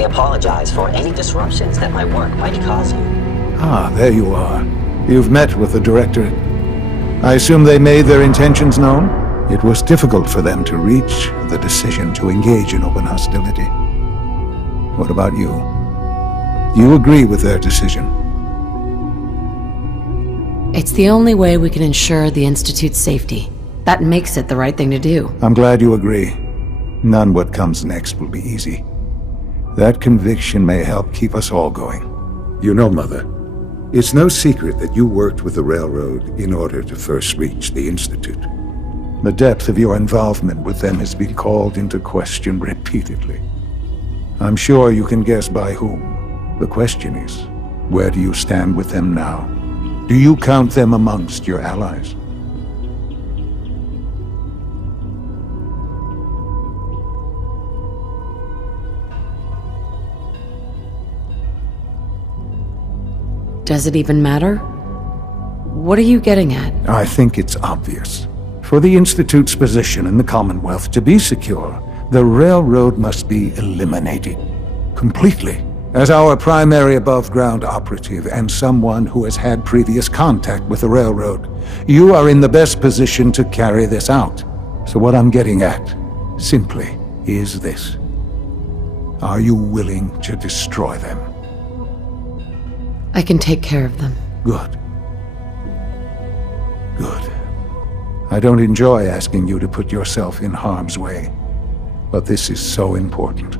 I apologize for any disruptions that my work might cause you. Ah, there you are. You've met with the directorate. I assume they made their intentions known? It was difficult for them to reach the decision to engage in open hostility. What about you? Do you agree with their decision? It's the only way we can ensure the Institute's safety. That makes it the right thing to do. I'm glad you agree. None what comes next will be easy. That conviction may help keep us all going. You know, Mother, it's no secret that you worked with the railroad in order to first reach the Institute. The depth of your involvement with them has been called into question repeatedly. I'm sure you can guess by whom. The question is, where do you stand with them now? Do you count them amongst your allies? Does it even matter? What are you getting at? I think it's obvious. For the Institute's position in the Commonwealth to be secure, the railroad must be eliminated. Completely. As our primary above-ground operative and someone who has had previous contact with the railroad, you are in the best position to carry this out. So what I'm getting at, simply, is this. Are you willing to destroy them? I can take care of them. Good. Good. I don't enjoy asking you to put yourself in harm's way, but this is so important.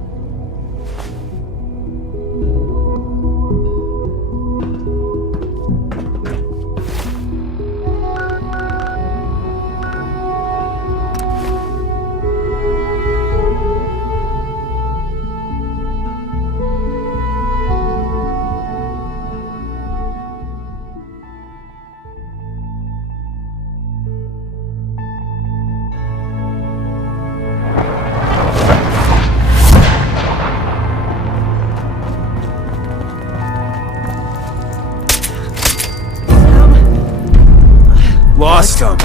Lost them.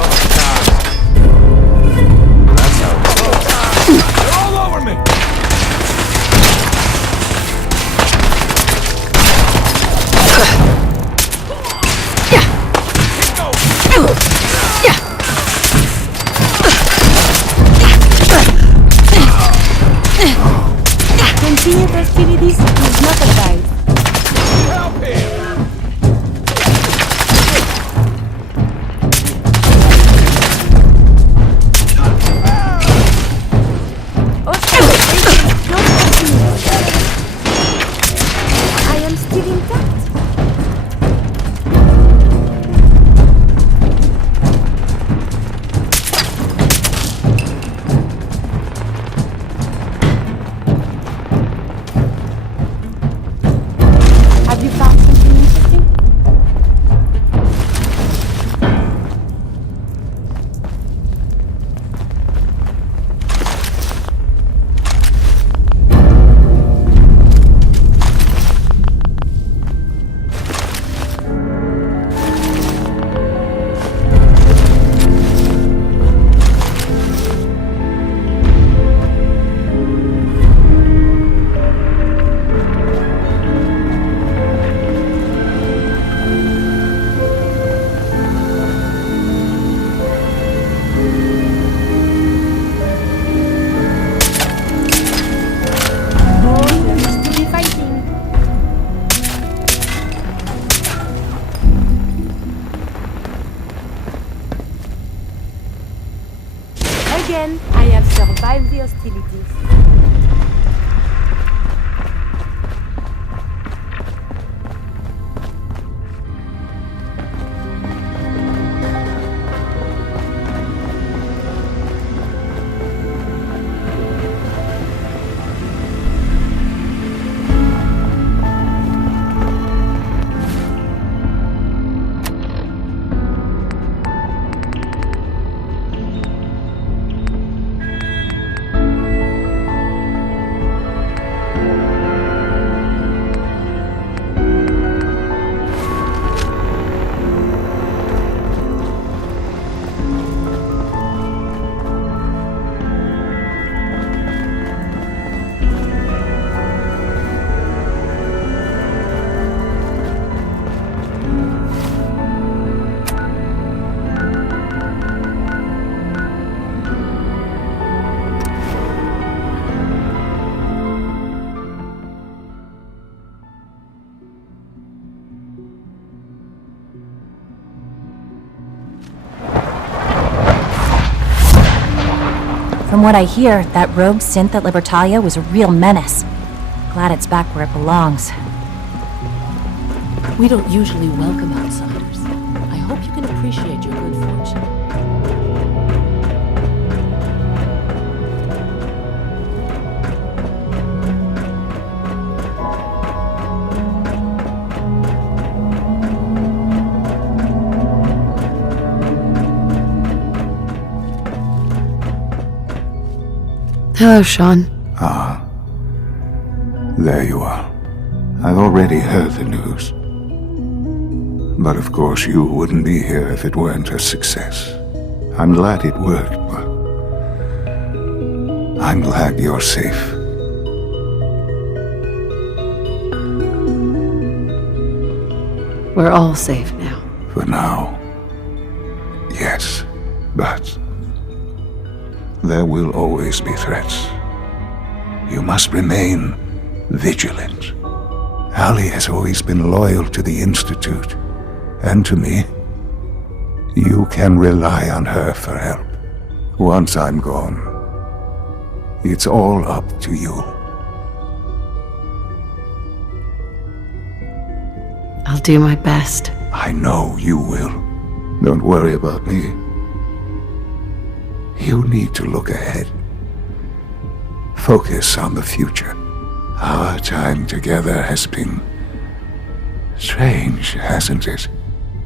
That's how it goes. They're all over me. Continued hostilities is not advised. Help him. I am still intact. Have you found something interesting? Again, I have survived the hostilities. From what I hear, that rogue synth at Libertalia was a real menace. Glad it's back where it belongs. We don't usually welcome outsiders. I hope you can appreciate your good fortune. Hello, Sean. There you are. I've already heard the news. But of course you wouldn't be here if it weren't a success. I'm glad it worked, but I'm glad you're safe. We're all safe now. For now. Yes, but there will always be threats. You must remain vigilant. Allie has always been loyal to the Institute, and to me. You can rely on her for help. Once I'm gone, it's all up to you. I'll do my best. I know you will. Don't worry about me. You need to look ahead. Focus on the future. Our time together has been strange, hasn't it?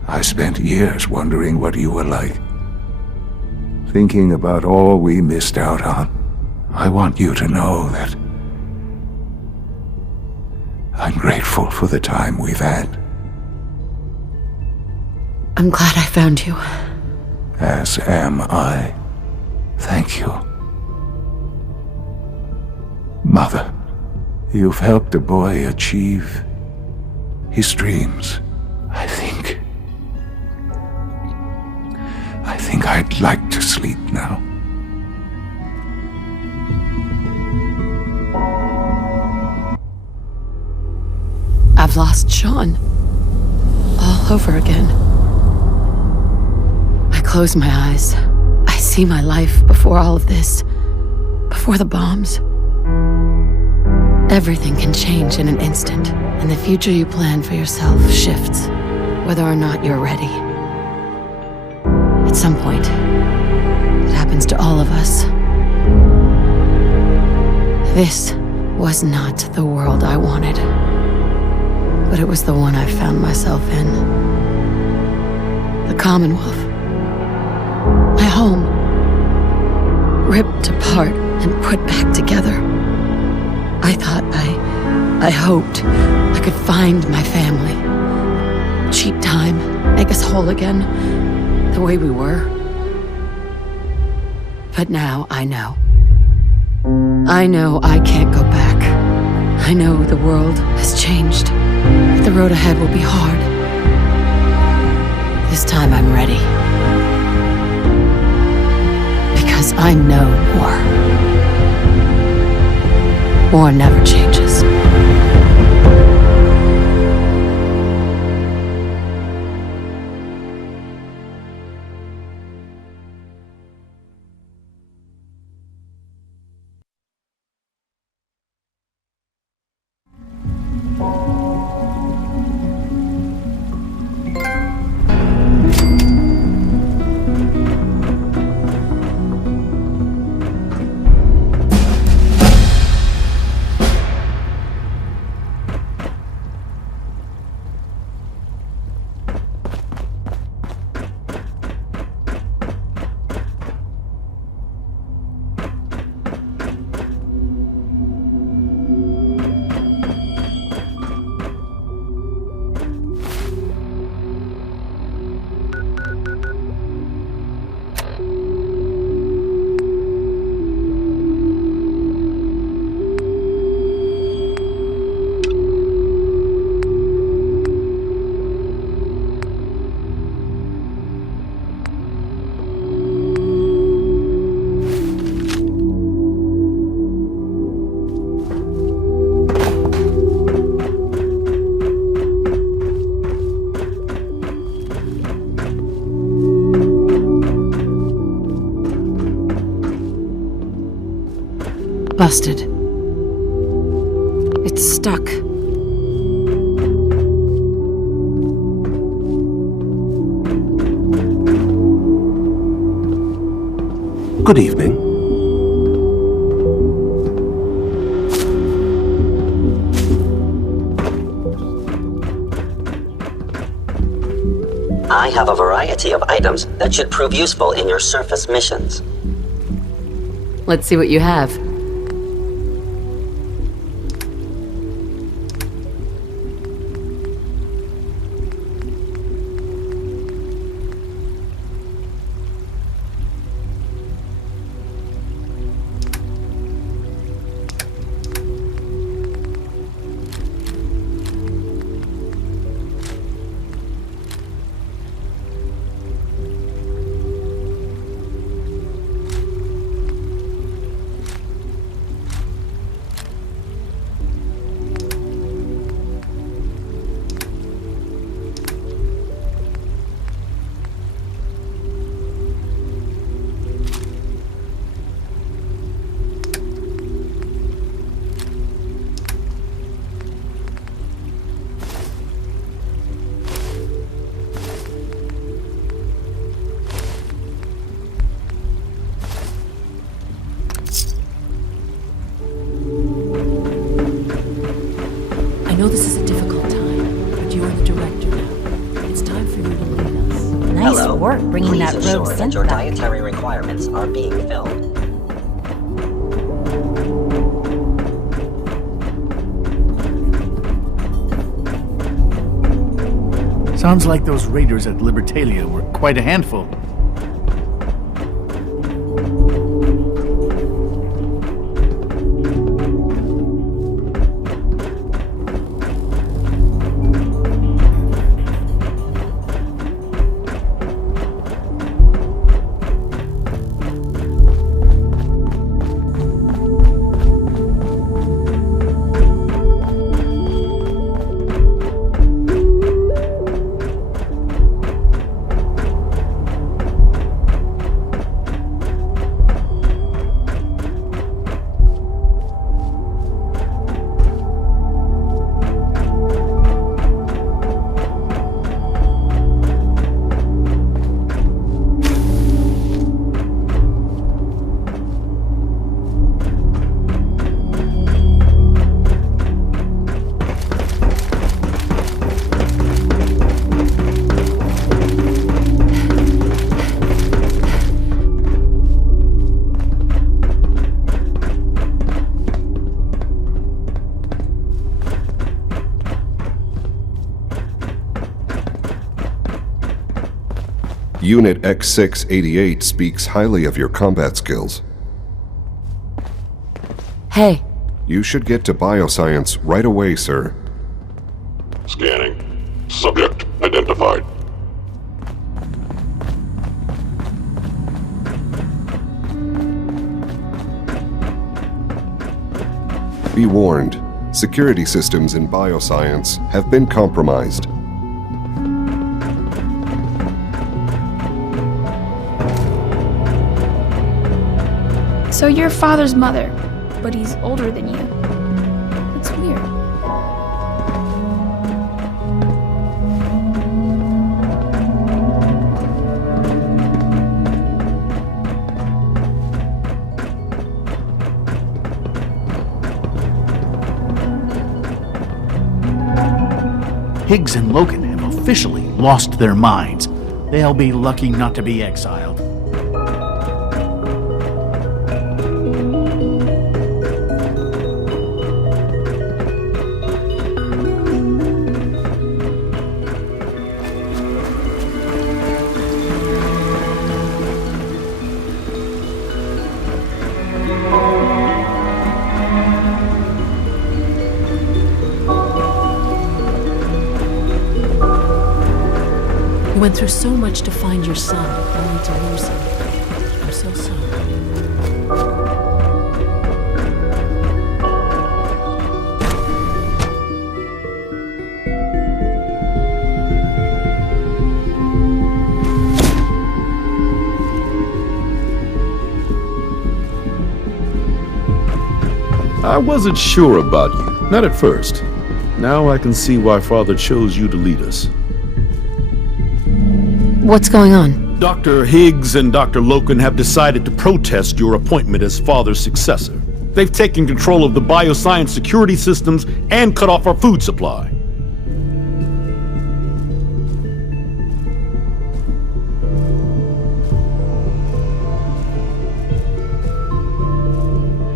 I spent years wondering what you were like. Thinking about all we missed out on. I want you to know that I'm grateful for the time we've had. I'm glad I found you. As am I. Thank you. Mother, you've helped a boy achieve his dreams. I think I'd like to sleep now. I've lost Sean. All over again. I close my eyes. I see my life before all of this. Before the bombs. Everything can change in an instant, and the future you plan for yourself shifts, whether or not you're ready. At some point, it happens to all of us. This was not the world I wanted, but it was the one I found myself in. The Commonwealth. My home. Ripped apart and put back together. I thought I hoped I could find my family. Cheat time, make us whole again, the way we were. But now I know. I know I can't go back. I know the world has changed. The road ahead will be hard. This time I'm ready. Because I know war. War never changes. Busted. It's stuck. Good evening. I have a variety of items that should prove useful in your surface missions. Let's see what you have. I know this is a difficult time, but you are the director now. It's time for you to lead us. Nice Hello. work bringing Please that rogue ensure that synth your back. dietary requirements are being filled. Sounds like those raiders at Libertalia were quite a handful. Unit X688 speaks highly of your combat skills. Hey, You should get to bioscience right away, sir. Scanning. Subject identified. Be warned, security systems in bioscience have been compromised. So you're your father's mother, but he's older than you. That's weird. Higgs and Logan have officially lost their minds. They'll be lucky not to be exiled. You went through so much to find your son, only to lose him. I'm so sorry. I wasn't sure about you, not at first. Now I can see why Father chose you to lead us. What's going on? Dr. Higgs and Dr. Loken have decided to protest your appointment as Father's successor. They've taken control of the bioscience security systems and cut off our food supply.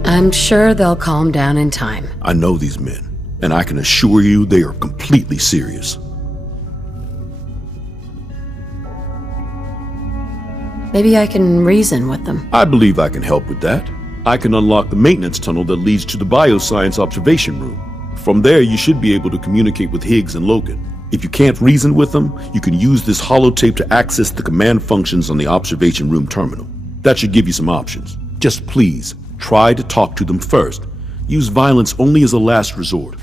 I'm sure they'll calm down in time. I know these men, and I can assure you they are completely serious. Maybe I can reason with them. I believe I can help with that. I can unlock the maintenance tunnel that leads to the bioscience observation room. From there, you should be able to communicate with Higgs and Loken. If you can't reason with them, you can use this holotape to access the command functions on the observation room terminal. That should give you some options. Just please, try to talk to them first. Use violence only as a last resort.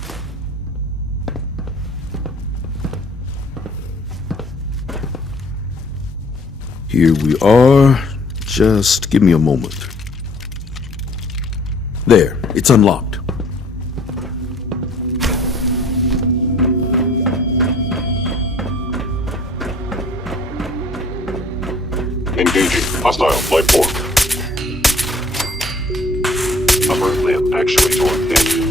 Here we are. Just give me a moment. There, it's unlocked. Engaging hostile life form. Upper limb actuator engine.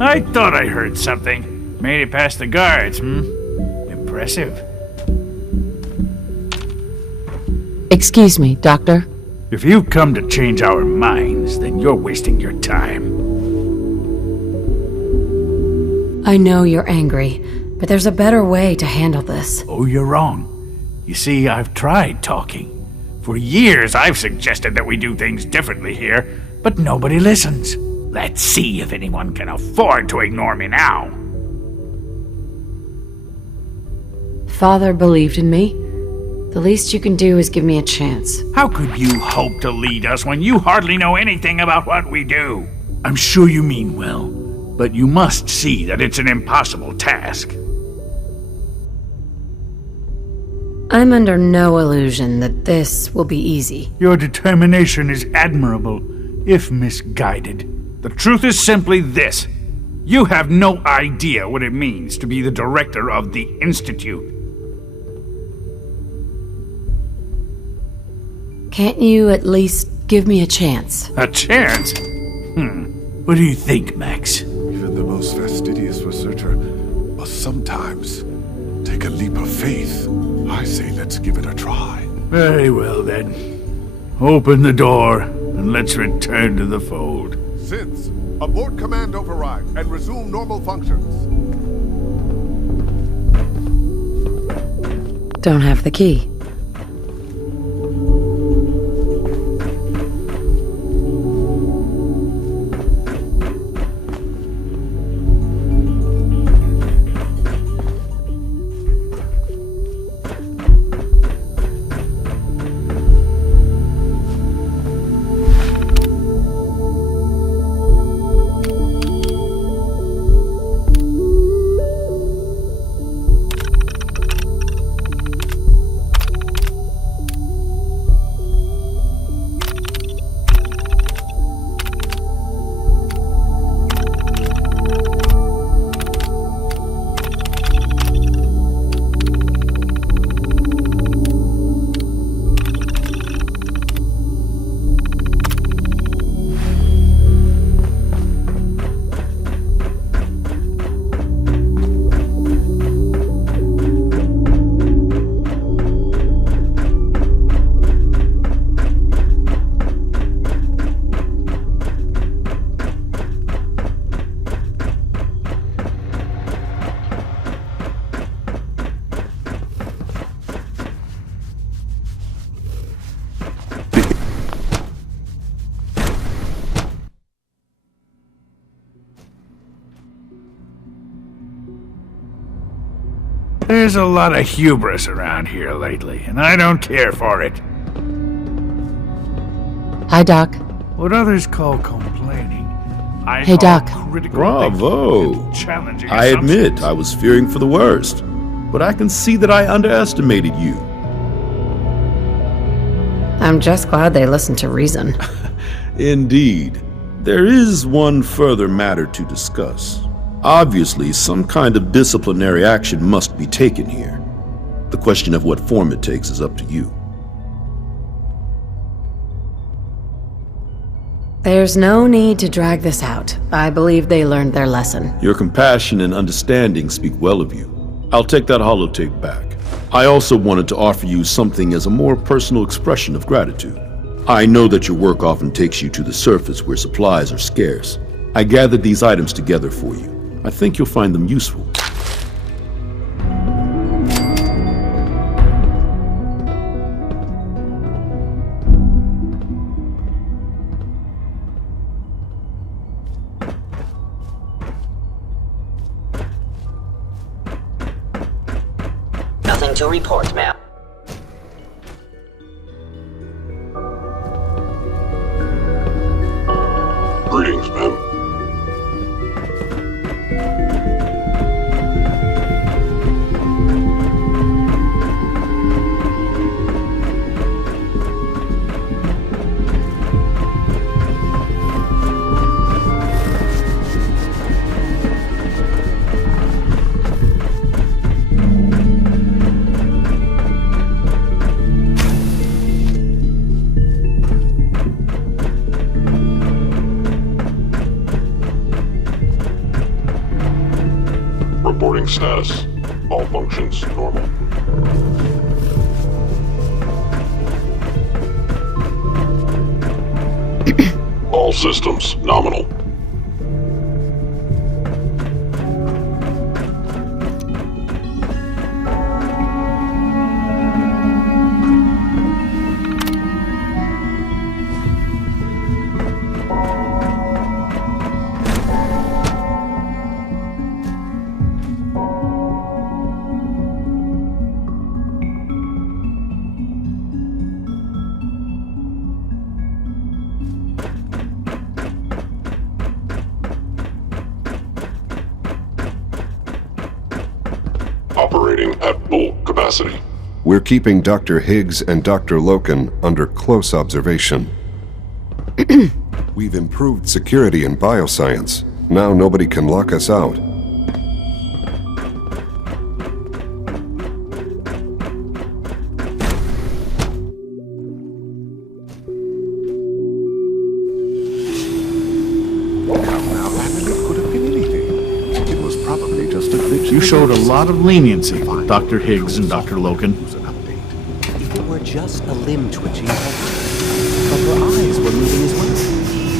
I thought I heard something. Made it past the guards, Impressive. Excuse me, Doctor. If you've come to change our minds, then you're wasting your time. I know you're angry, but there's a better way to handle this. Oh, you're wrong. You see, I've tried talking. For years, I've suggested that we do things differently here, but nobody listens. Let's see if anyone can afford to ignore me now. Father believed in me. The least you can do is give me a chance. How could you hope to lead us when you hardly know anything about what we do? I'm sure you mean well, but you must see that it's an impossible task. I'm under no illusion that this will be easy. Your determination is admirable, if misguided. The truth is simply this. You have no idea what it means to be the director of the Institute. Can't you at least give me a chance? A chance? What do you think, Max? Even the most fastidious researcher must sometimes take a leap of faith. I say let's give it a try. Very well, then. Open the door, and let's return to the fold. Synths, abort command override and resume normal functions. Don't have the key. There's a lot of hubris around here lately, and I don't care for it. Hi, Doc. What others call complaining, I Hey, call Doc. critical Bravo! thinking and challenging I admit, assumptions. I was fearing for the worst. But I can see that I underestimated you. I'm just glad they listened to reason. Indeed. There is one further matter to discuss. Obviously, some kind of disciplinary action must be taken here. The question of what form it takes is up to you. There's no need to drag this out. I believe they learned their lesson. Your compassion and understanding speak well of you. I'll take that holotape back. I also wanted to offer you something as a more personal expression of gratitude. I know that your work often takes you to the surface where supplies are scarce. I gathered these items together for you. I think you'll find them useful. Nothing to report, ma'am. Greetings, ma'am. Reporting status. All functions normal. All systems nominal. Operating at full capacity. We're keeping Dr. Higgs and Dr. Loken under close observation. We've improved security in bioscience. Now nobody can lock us out. You showed a lot of leniency with Dr. Higgs and Dr. Loken. If it were just a limb twitching, but her eyes were moving as well.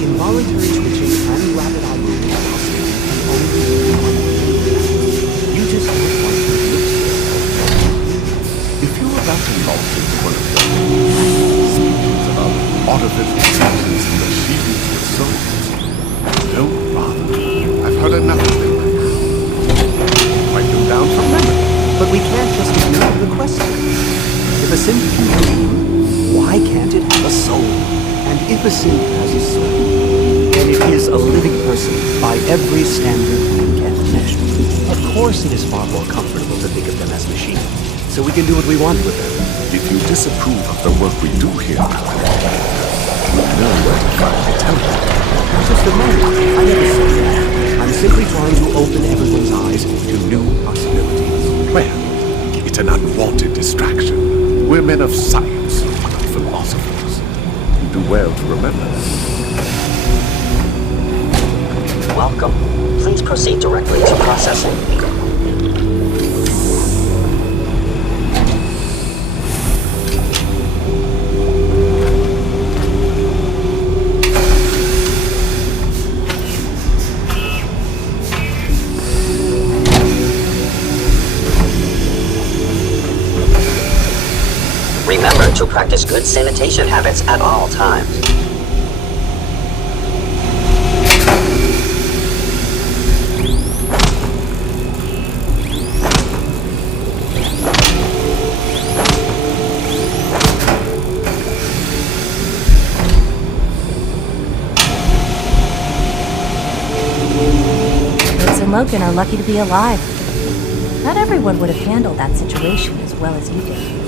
Involuntary twitching and rapid eye movement are possible and only you just don't want to admit If you're about to launch into one of your schemes about artificial senses and machines with souls, don't run. I've heard enough of them. Write them down from memory. But we can't just ignore the question. If a synth can dream, why can't it have a soul? And if a synth has a soul, then it is a living person by every standard we can measure. Of course it is far more comfortable to think of them as machines, so we can do what we want with them. If you disapprove of the work we do here, you know where to find me. Tell me. Just a moment. I never said that. I'm simply trying to open everyone's eyes to new possibilities. Well, it's an unwanted distraction. We're men of science, not philosophers. You do well to remember that. Welcome. Please proceed directly to processing. Remember to practice good sanitation habits at all times. Logan are lucky to be alive. Not everyone would have handled that situation as well as you did.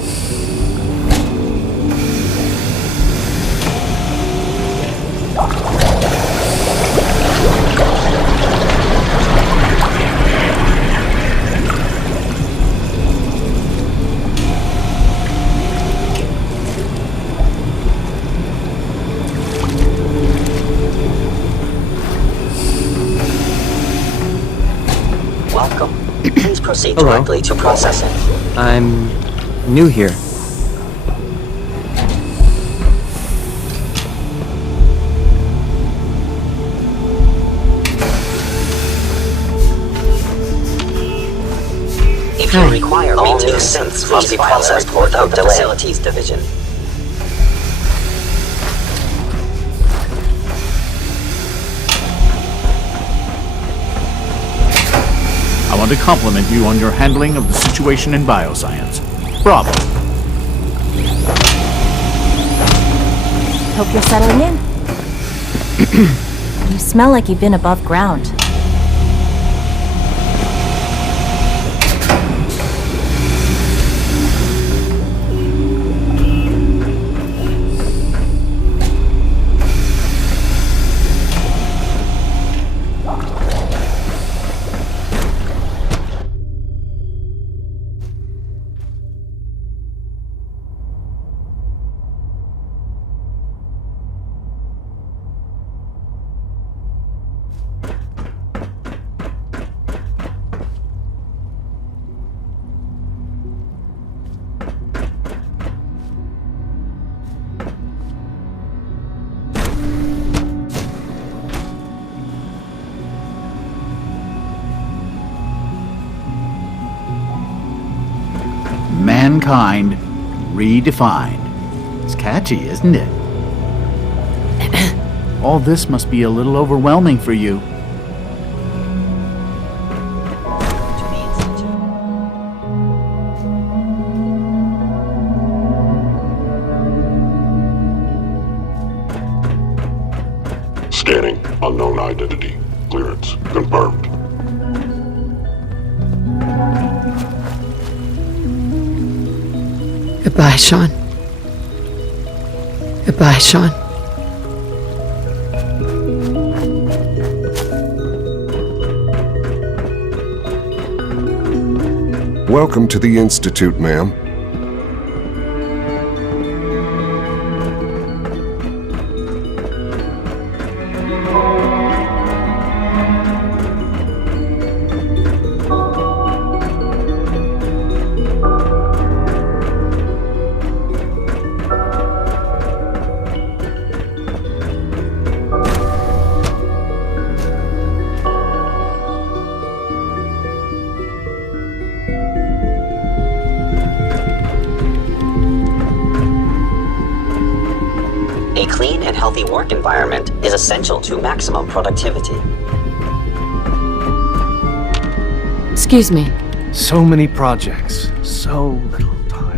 Welcome. Please proceed directly to processing. I'm new here. If you require all new synths must be processed without delay. Facilities Division. I want to compliment you on your handling of the situation in bioscience. Bravo. Hope you're settling in. You smell like you've been above ground. Mankind redefined. It's catchy, isn't it? All this must be a little overwhelming for you. Scanning. Unknown identity. Clearance. Confirmed. Goodbye, Sean. Goodbye, Sean. Welcome to the Institute, ma'am. A clean and healthy work environment is essential to maximum productivity. Excuse me. So many projects, so little time.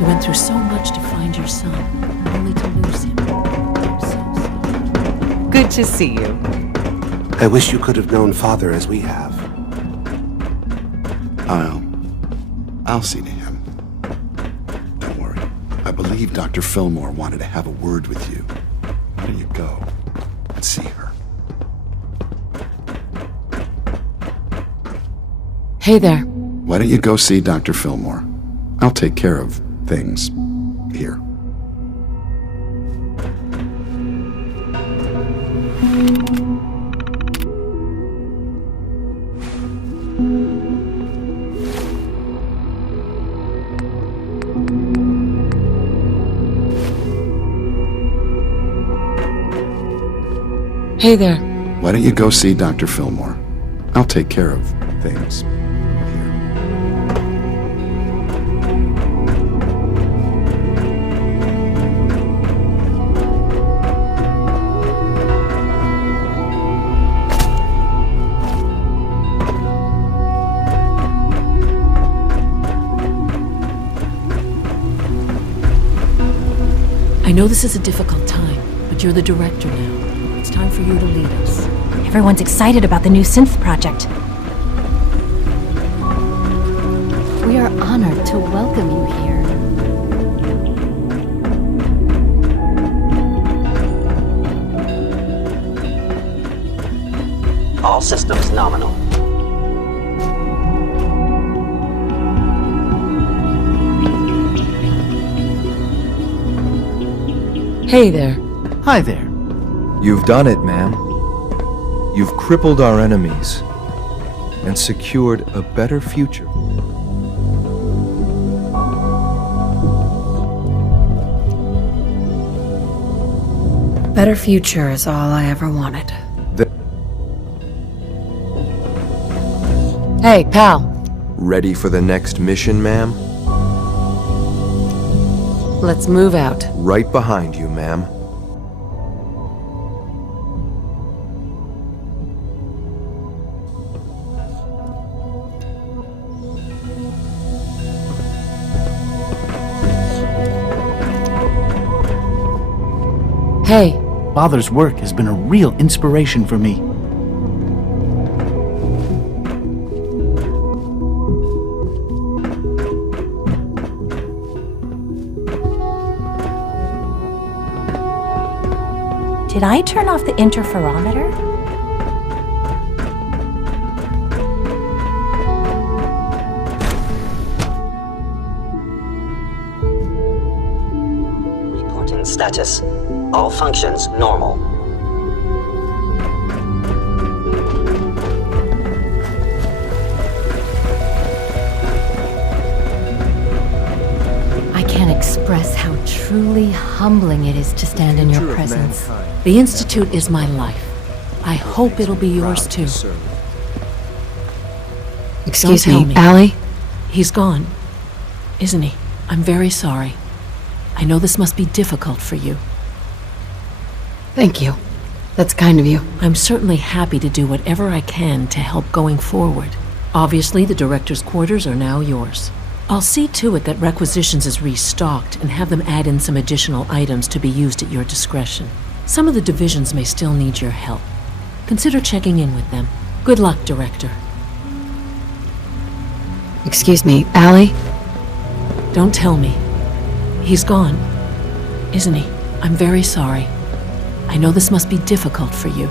You went through so much to find your son, only to lose him. I'm so sorry. Good to see you. I wish you could have known Father as we have. I'll see to him. Don't worry. I believe Dr. Fillmore wanted to have a word with you. Why don't you go and see her? Hey there. Why don't you go see Dr. Fillmore? I'll take care of things here. Hey there. Why don't you go see Dr. Fillmore? I'll take care of things. I know this is a difficult time, but you're the director now. It's time for you to lead us. Everyone's excited about the new synth project. We are honored to welcome you here. All systems nominal. Hey there. Hi there. You've done it, ma'am. You've crippled our enemies and secured a better future. Better future is all I ever wanted. Hey, pal. Ready for the next mission, ma'am? Let's move out. Right behind you, ma'am. Hey. Father's work has been a real inspiration for me. Did I turn off the interferometer? Reporting status. All functions normal. I can't express how truly humbling it is to stand in your presence. The Institute is my life. I hope it'll be yours too. Excuse Don't tell me, Allie? He's gone, isn't he? I'm very sorry. I know this must be difficult for you. Thank you. That's kind of you. I'm certainly happy to do whatever I can to help going forward. Obviously, the director's quarters are now yours. I'll see to it that requisitions is restocked and have them add in some additional items to be used at your discretion. Some of the divisions may still need your help. Consider checking in with them. Good luck, Director. Excuse me, Allie? Don't tell me. He's gone, isn't he? I'm very sorry. I know this must be difficult for you.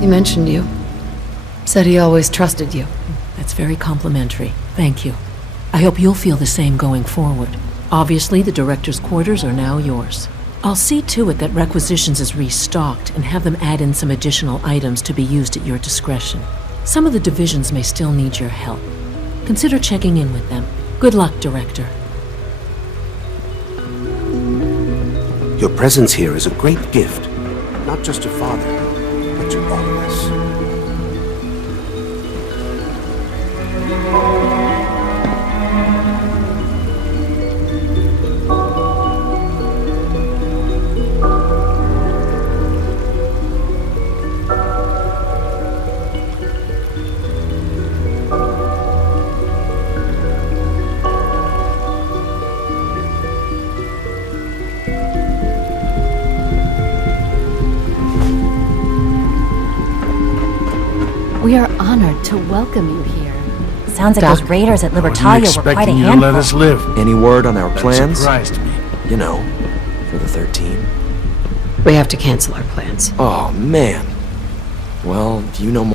He mentioned you. Said he always trusted you. That's very complimentary. Thank you. I hope you'll feel the same going forward. Obviously, the director's quarters are now yours. I'll see to it that requisitions is restocked and have them add in some additional items to be used at your discretion. Some of the divisions may still need your help. Consider checking in with them. Good luck, Director. Your presence here is a great gift, not just to Father, but to all of us. We are honored to welcome you here. Sounds like those raiders at Libertalia were quite a you to handful. let us live. Any word on our That plans? surprised me. You know, for the 13. We have to cancel our plans. Oh, man. Well, do you know more?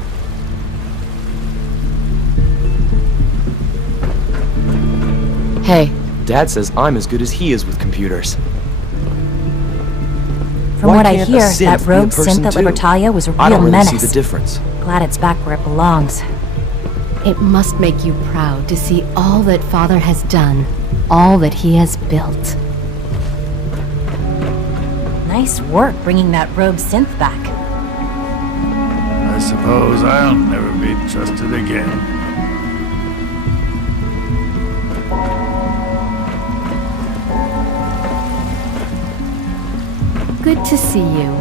Hey. Dad says I'm as good as he is with computers. From what I hear, that rogue synth at Libertalia was a real I don't really menace. see the difference. Glad it's back where it belongs. It must make you proud to see all that Father has done. all that he has built. Nice work bringing that rogue synth back. I suppose I'll never be trusted again. Good to see you.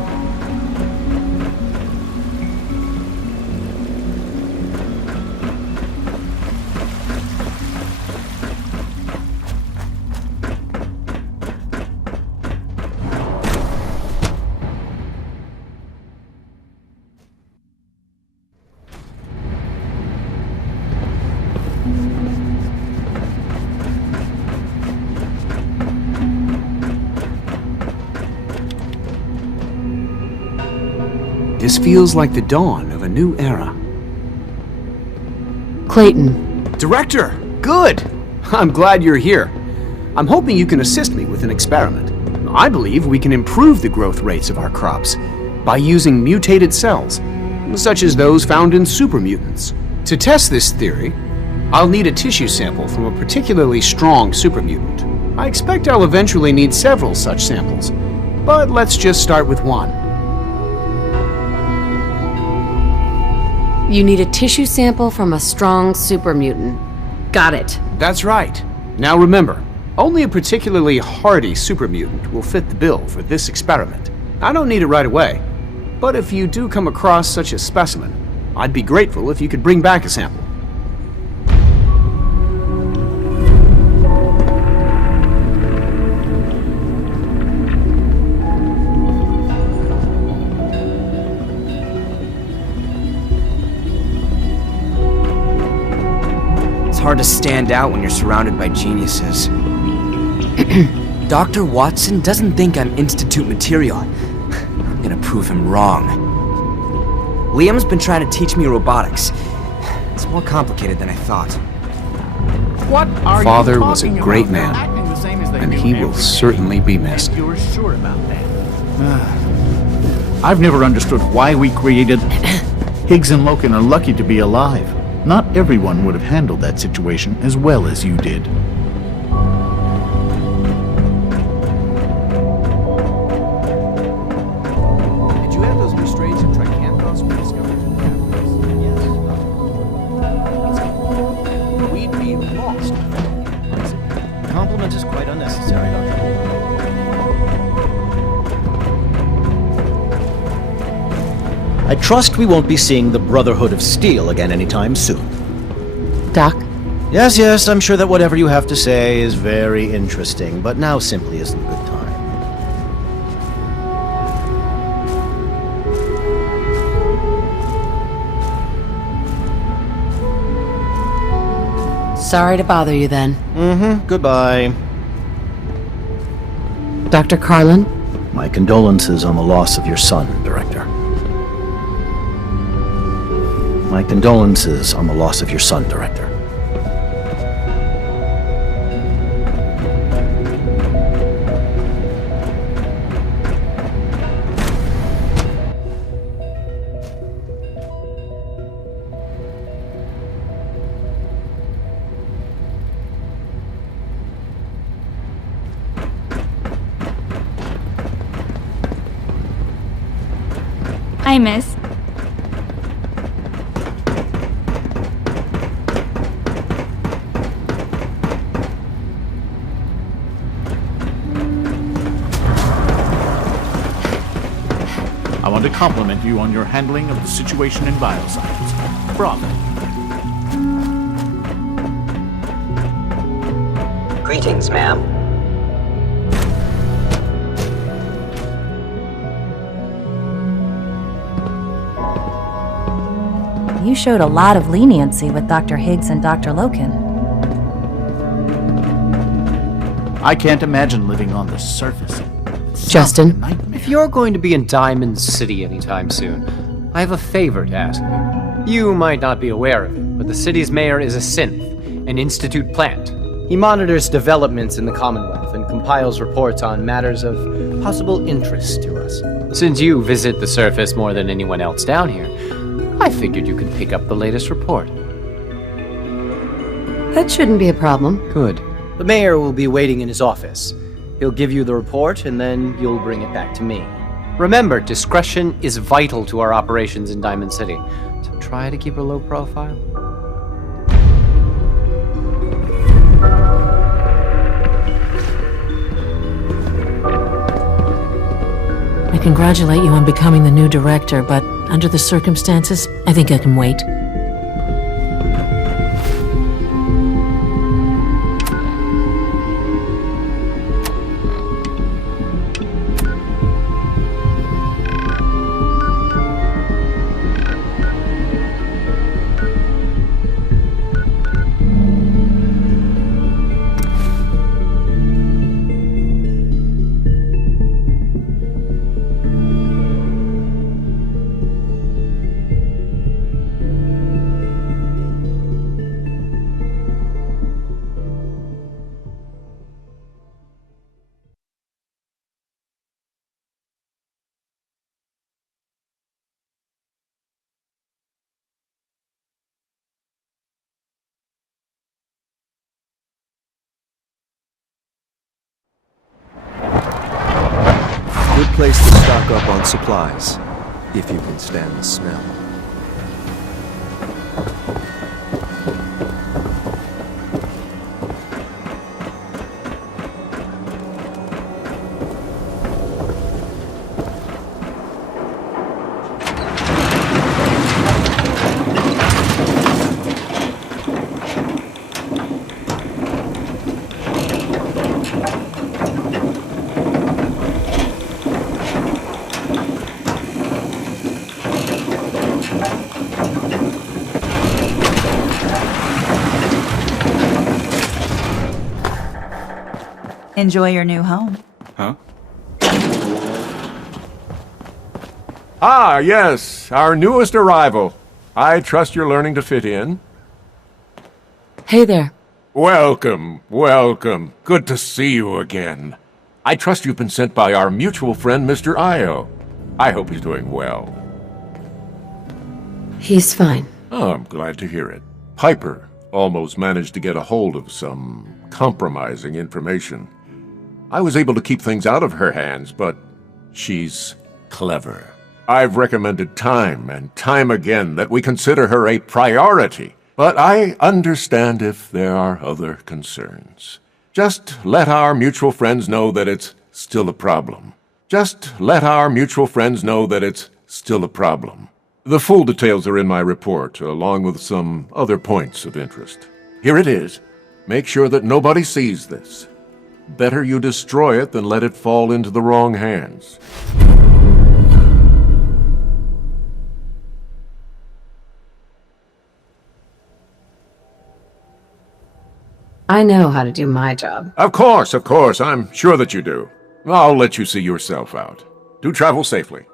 This feels like the dawn of a new era. Clayton. Director! Good! I'm glad you're here. I'm hoping you can assist me with an experiment. I believe we can improve the growth rates of our crops by using mutated cells, such as those found in supermutants. To test this theory, I'll need a tissue sample from a particularly strong supermutant. I expect I'll eventually need several such samples, but let's just start with one. You need a tissue sample from a strong super mutant. Got it. That's right. Now remember, only a particularly hardy super mutant will fit the bill for this experiment. I don't need it right away, but if you do come across such a specimen, I'd be grateful if you could bring back a sample. Hard to stand out when you're surrounded by geniuses. Dr. Watson doesn't think I'm Institute material. I'm gonna prove him wrong. Liam's been trying to teach me robotics. It's more complicated than I thought. What are Father you was a talking great about? man, They're acting the same as they and do he will every certainly be day. missed. And you're sure about that? I've never understood why we created... Higgs and Loken are lucky to be alive. Not everyone would have handled that situation as well as you did. Did you have those new strains of tricanthos we discovered? Yes. We'd be lost. The compliment is quite unnecessary, Dr. I trust we won't be seeing the Brotherhood of Steel again anytime soon. Doc? Yes, I'm sure that whatever you have to say is very interesting, but now simply isn't a good time. Sorry to bother you then. Goodbye. Dr. Carlin? My condolences on the loss of your son, Director. My condolences on the loss of your son, Director. Hi, miss. I want to compliment you on your handling of the situation in bioscience. Bravo. Greetings, ma'am. You showed a lot of leniency with Dr. Higgs and Dr. Loken. I can't imagine living on the surface. Justin? If you're going to be in Diamond City anytime soon, I have a favor to ask you. You might not be aware of it, but the city's mayor is a synth, an Institute plant. He monitors developments in the Commonwealth and compiles reports on matters of possible interest to us. Since you visit the surface more than anyone else down here, I figured you could pick up the latest report. That shouldn't be a problem. Good. The mayor will be waiting in his office. He'll give you the report, and then you'll bring it back to me. Remember, discretion is vital to our operations in Diamond City, so try to keep a low profile. I congratulate you on becoming the new director, but under the circumstances, I think I can wait. Good place to stock up on supplies, if you can stand the smell. Enjoy your new home. Huh? Ah, yes, our newest arrival. I trust you're learning to fit in. Hey there. Welcome, welcome. Good to see you again. I trust you've been sent by our mutual friend, Mr. Io. I hope he's doing well. He's fine. Oh, I'm glad to hear it. Piper almost managed to get a hold of some compromising information. I was able to keep things out of her hands, but she's clever. I've recommended time and time again that we consider her a priority, but I understand if there are other concerns. Just let our mutual friends know that it's still a problem. Just let our mutual friends know that it's still a problem. The full details are in my report, along with some other points of interest. Here it is. Make sure that nobody sees this. Better you destroy it than let it fall into the wrong hands. I know how to do my job. Of course, I'm sure that you do. I'll let you see yourself out. Do travel safely.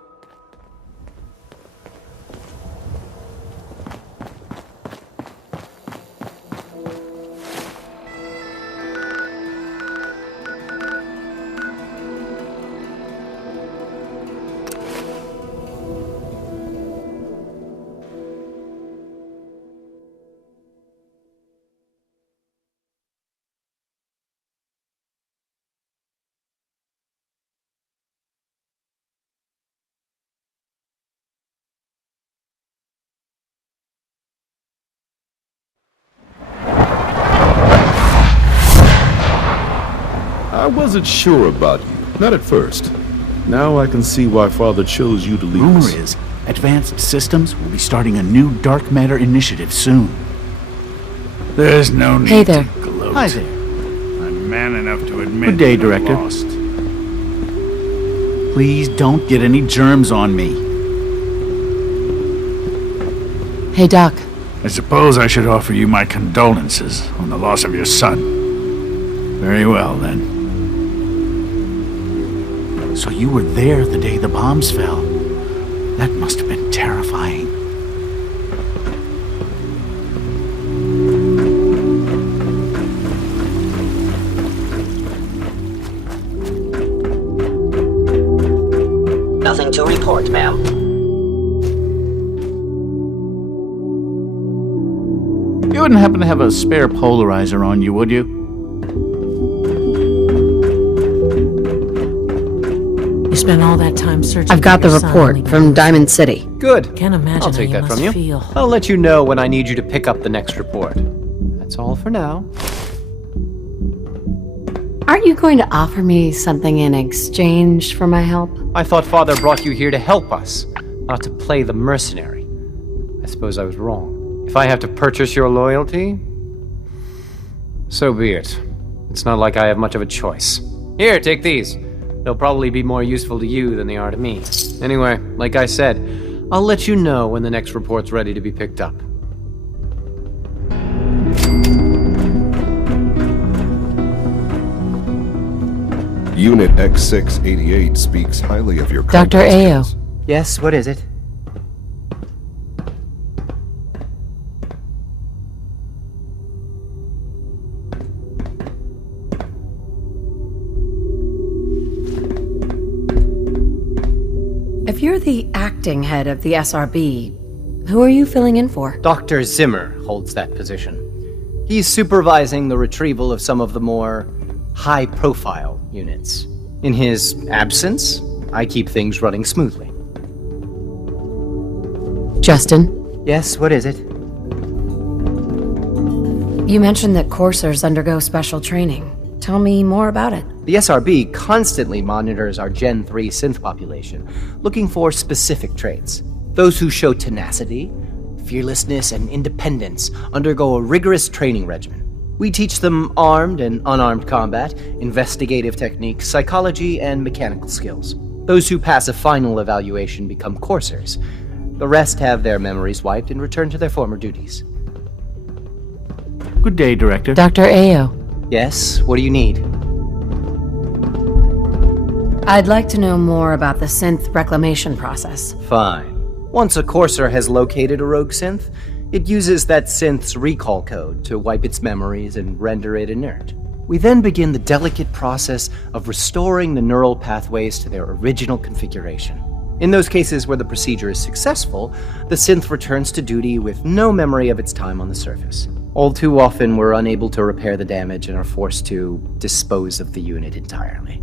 I wasn't sure about you. Not at first. Now I can see why Father chose you to lead Rumor us. is, Advanced Systems will be starting a new dark matter initiative soon. There's no need Hey there. to gloat. Hi there. I'm man enough to admit Good day, that I'm Director. lost. Please don't get any germs on me. Hey, Doc. I suppose I should offer you my condolences on the loss of your son. Very well, then. So you were there the day the bombs fell. That must have been terrifying. Nothing to report, ma'am. You wouldn't happen to have a spare polarizer on you, would you? You spent all that time searching I've got for the your son, report only from Diamond City. Good. Can't imagine I'll how take you that must from you. feel. I'll let you know when I need you to pick up the next report. That's all for now. Aren't you going to offer me something in exchange for my help? I thought Father brought you here to help us, not to play the mercenary. I suppose I was wrong. If I have to purchase your loyalty, so be it. It's not like I have much of a choice. Here, take these. They'll probably be more useful to you than they are to me. Anyway, like I said, I'll let you know when the next report's ready to be picked up. Unit X688 speaks highly of your Dr. combat Ayo. skills. Yes, what is it? If you're the acting head of the SRB, who are you filling in for? Dr. Zimmer holds that position. He's supervising the retrieval of some of the more high-profile units. In his absence, I keep things running smoothly. Justin? Yes, what is it? You mentioned that coursers undergo special training. Tell me more about it. The SRB constantly monitors our Gen 3 synth population, looking for specific traits. Those who show tenacity, fearlessness, and independence undergo a rigorous training regimen. We teach them armed and unarmed combat, investigative techniques, psychology, and mechanical skills. Those who pass a final evaluation become coursers. The rest have their memories wiped and return to their former duties. Good day, Director. Dr. Ayo. Yes, what do you need? I'd like to know more about the synth reclamation process. Fine. Once a courser has located a rogue synth, it uses that synth's recall code to wipe its memories and render it inert. We then begin the delicate process of restoring the neural pathways to their original configuration. In those cases where the procedure is successful, the synth returns to duty with no memory of its time on the surface. All too often, we're unable to repair the damage and are forced to dispose of the unit entirely.